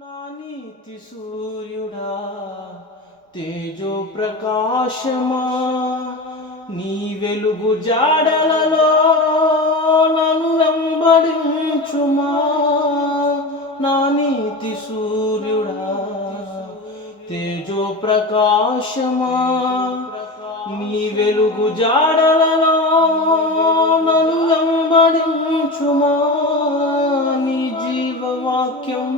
నా నీతి సూర్యుడా తేజో ప్రకాశమా నీ వెలుగు జాడలలో నన్ను వెంబడించుమా. నా నీతి సూర్యుడా తేజో ప్రకాశమా నీ వెలుగు జాడలలో నన్ను వెంబడించుమా. నీ జీవవాక్యం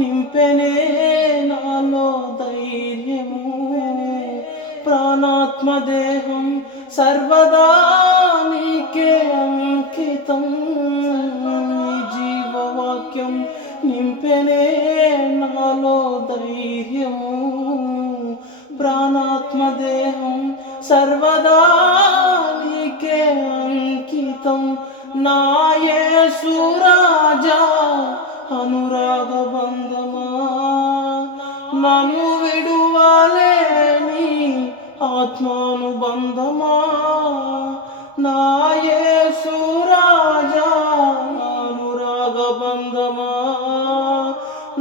నింపెనే నాలో ధైర్యము, ప్రాణాత్మ దేహం సర్వదా నీకే అంకితం. నీ జీవవాక్యం నింపెనే నాలో ధైర్యము, ప్రాణాత్మ దేహం సర్వదా నీకే అంకితం. నా యేసు రాజా అనురాగ బంధమా నన్ను విడువలేని ఆత్మానుబంధమా. నా యేసు రాజా అనురాగ బంధమా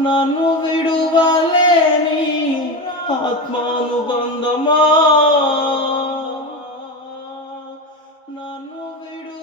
నన్ను విడువలేని ఆత్మానుబంధమా. నన్ను విడు